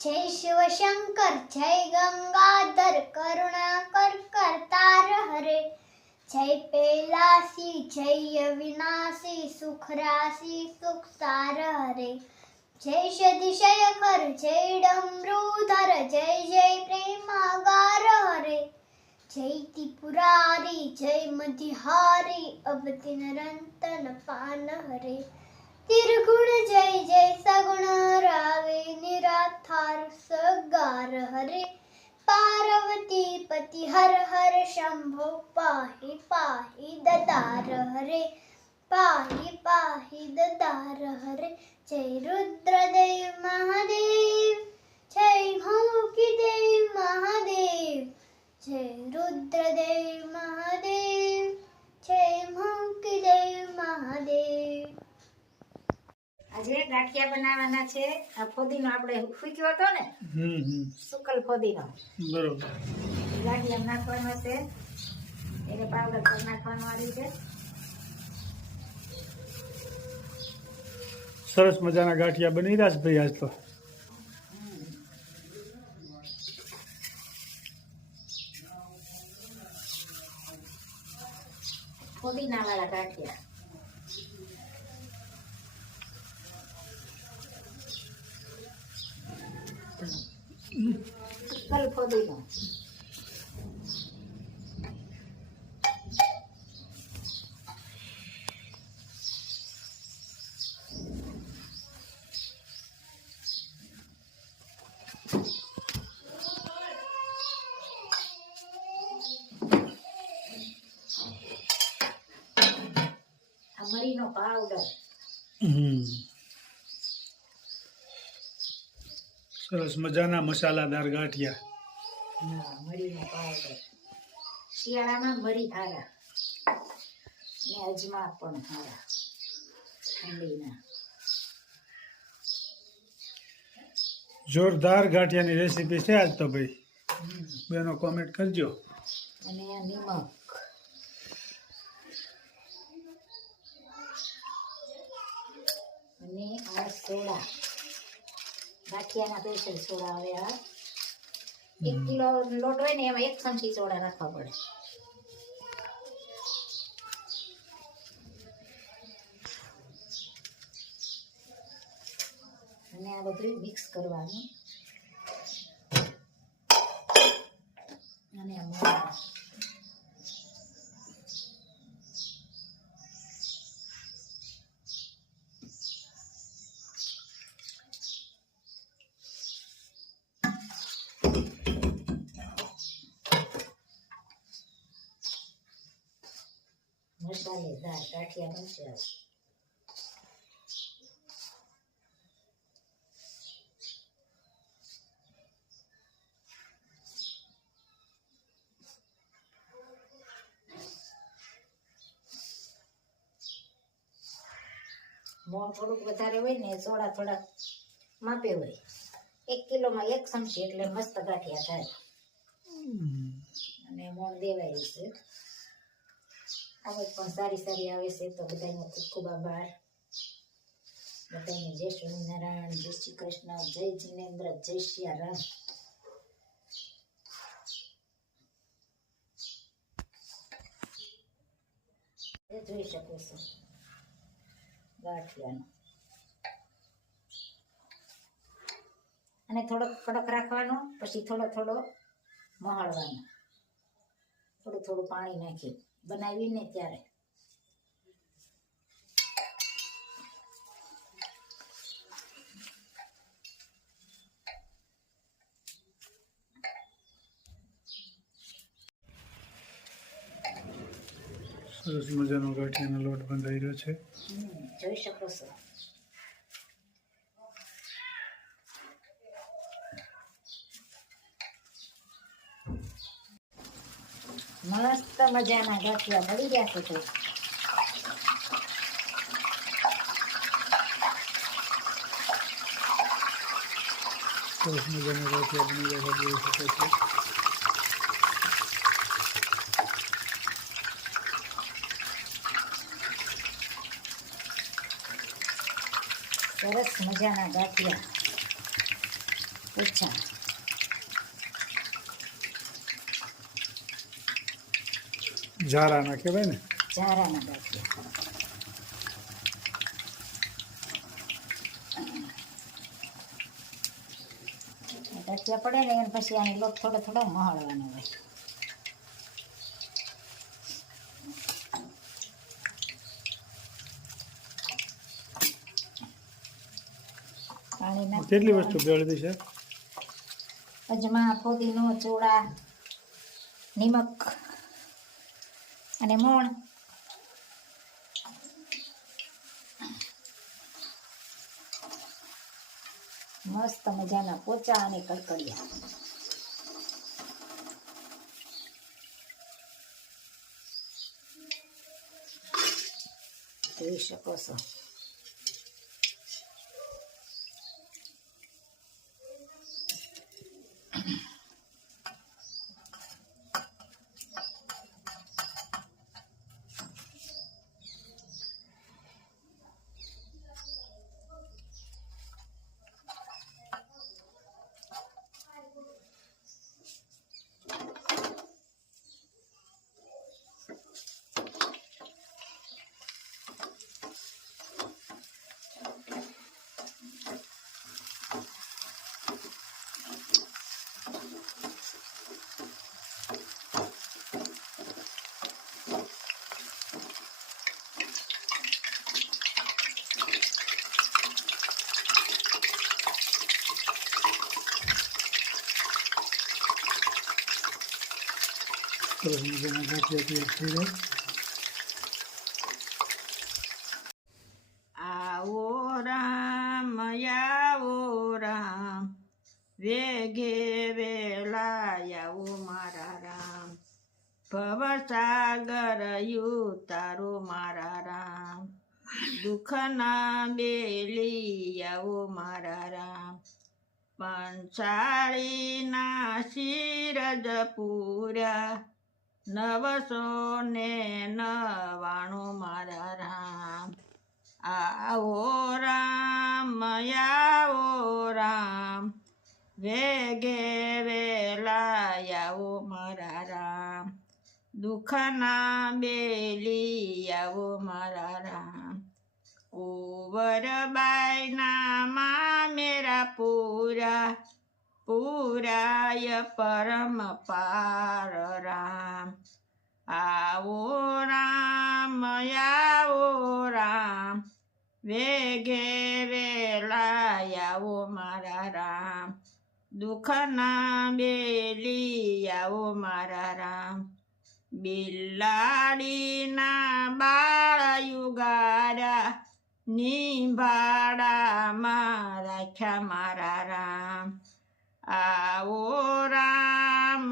जय शिव शंकर जय गंगाधर करुणाकर करतार हरे जय पैलासी जय अविनाशी सुख राशि सुख सार हरे जय सदिशयखर जय डमरूधर जय जय प्रेमागार हरे जय त्रिपुरारी जय मधिहारी अवति निरंतन पान हरे त्रिगुण जय जय सगुण रावे निराधार सगार हरे पार्वती पति हर हर शंभो पाहि पाहि ददार हरे पाहि पाहि ददार हरे जय रुद्रदेव महादेव जय देव महादेव जय रुद्रदेव महादेव जय देव महादेव। આજે ગાંઠિયા બનાવવાના છે। આ ફોદીનો આપણે ફૂક્યો હતો ને, સુકલ ફોદીનો, બરોબર, ગાંઠિયા નાખવાનો છે, એને પાવડર પર નાખવાનો આવી છે। સરસ મજાના ગાંઠિયા બની રહ્યા છે ભાઈ આજ તો। ફોદીના વાળા ગાંઠિયા। સુકલ ફોદીનો। આ મરીનો પાવડર। સરસ મજાના મસાલાદાર ગાંઠિયા। હા, મરીનો પાવડર। શિયાળામાં મરી હારા અને અજમા પણ હારા ઠંડીના। જોરદાર ગાંઠિયાની રેસીપી છે આજ તો ભાઈ, બેનો કોમેન્ટ કરજો। અને આ નિમક, અને આ સોડા, ગાંઠિયાના સ્પેશિયલ સોડા આવે। આ 1 કિલો લોટ હોય ને એમાં 1 ચમચી સોડા નાખવા પડે। અને આ બધું મિક્સ કરવાનું। અને આ મોણ, મસાલેદાર ગાંઠિયા બનશે આજ। મોણ થોડુંક વધારે હોય ને, સોડા થોડા માપે હોય। 1 કિલોમાં 1 ચમચી એટલે મસ્ત ગાંઠિયા થાય। અને મોણ દેવાય છે। આવજ પણ સારી સારી આવે છે, તો બધાનો ખૂબ ખૂબ આભાર। બધાને જય સ્વામિનારાયણ, જય શ્રી કૃષ્ણ, જય જિનેન્દ્ર, જય સિયારામ। જોઈ શકો છો ગાંઠિયાનો। અને થોડોક કડક રાખવાનો, પછી થોડો થોડો મહાળવાનો, થોડું થોડું પાણી નાખી બનાવીને ત્યારે। સરસ મજાનો ગાંઠિયાનો લોટ બંધાઈ રહ્યો છે। જોઈ શકો છો। મસ્ત મજાના ગાંઠિયા મળી ગયા છે। સરસ મજાના ગાંઠિયા બની રહ્યા છે, જોઈ શકો છો। સરસ મજાના ગાંઠિયા ઓછા ઝારાના કહેવાય ને. ઝારાના ગાંઠિયા. ગાંઠિયા પડે ને એને પછી આને લોટ થોડો થોડો મહળવાનો હોય. પાણી નાખી કેટલી વસ્તુ ભેળવી છે? અજમા, ફોદીનો, ચોળા, નિમક અને મોણ. મસ્ત મજાના પોચા અને કડકડિયા. જોઈ શકો છો. સરસ મજાના ગાંઠિયા તૈયાર થઈ જાય. આવો રામ આવો રામ, વેગે વેલા આવો મારા રામ, ભવસાગર યુતારો મારા રામ, દુઃખના બેલી આવો મારા રામ, પંચાળીના શિરજ પૂર્યા, 999 મારા રામ. આવો રામ વેગે વેલા આવો મારા રામ, દુઃખના બેલી આવો મારા રામ, કુંવરબાઈના મામેરા પૂરા, પૂરાય પરમ પાર રામ. આવો રામ વેગે વેલા આવો મારા રામ, દુઃખના બેલી આવો મારા રામ, બિલાડીના બાળ યુગારા, નિભાડામાં રાખ્યા મારા રામ. આવો રામ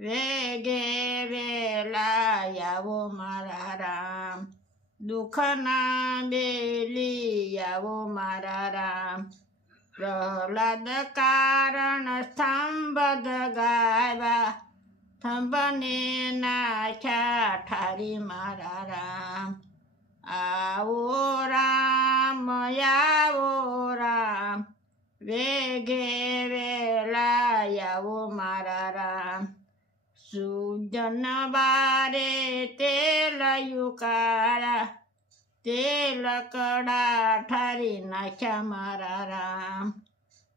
વેગે વેલા આવો મારા રામ, દુઃખના બેલી આવો મારા રામ. પ્રહલાદ કારણ સ્તંભ ગાવા, સ્તંભને નાખ્યા ઠારી મારા રામ. આવો રામ વેગે વેલા આવો મારા રામ, સુજન બારે તેલ યુકારા, તેલ કડા ઠારી નાખ્યા મારા રામ.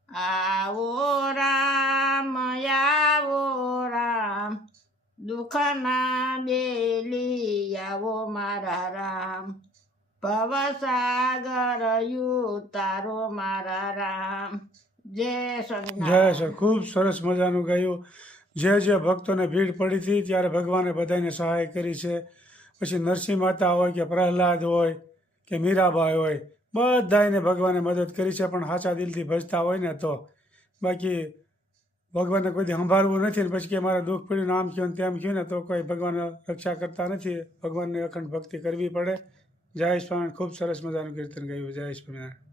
આવો રામ દુઃખના બેલી આવો મારા રામ, ભવસાગર યુતારો મારા રામ. જય સ્વામિનારાયણ. જય સર, ખૂબ સરસ મજાનું ગાયું. જે ભક્તોને ભીડ પડી હતી ત્યારે ભગવાને બધાને સહાય કરી છે. પછી નરસિંહ માતા હોય કે પ્રહલાદ હોય કે મીરાબાઈ હોય, બધાને ભગવાને મદદ કરી છે. પણ સાચા દિલથી ભજતા હોય ને તો. બાકી ભગવાનને કોઈ સંભાળવું નથી ને પછી કે મારે દુઃખ પડ્યું આમ થયું ને તેમ થયું ને તો કોઈ ભગવાન રક્ષા કરતા નથી. ભગવાનની અખંડ ભક્તિ કરવી પડે. જય સ્વામી. ખૂબ સરસ મજાનું કીર્તન ગાયું. જય સ્વામિનારાયણ.